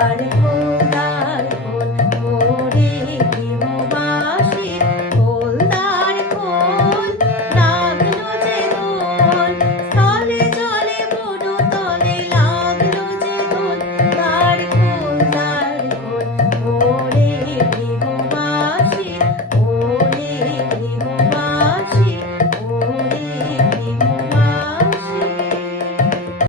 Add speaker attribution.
Speaker 1: পারে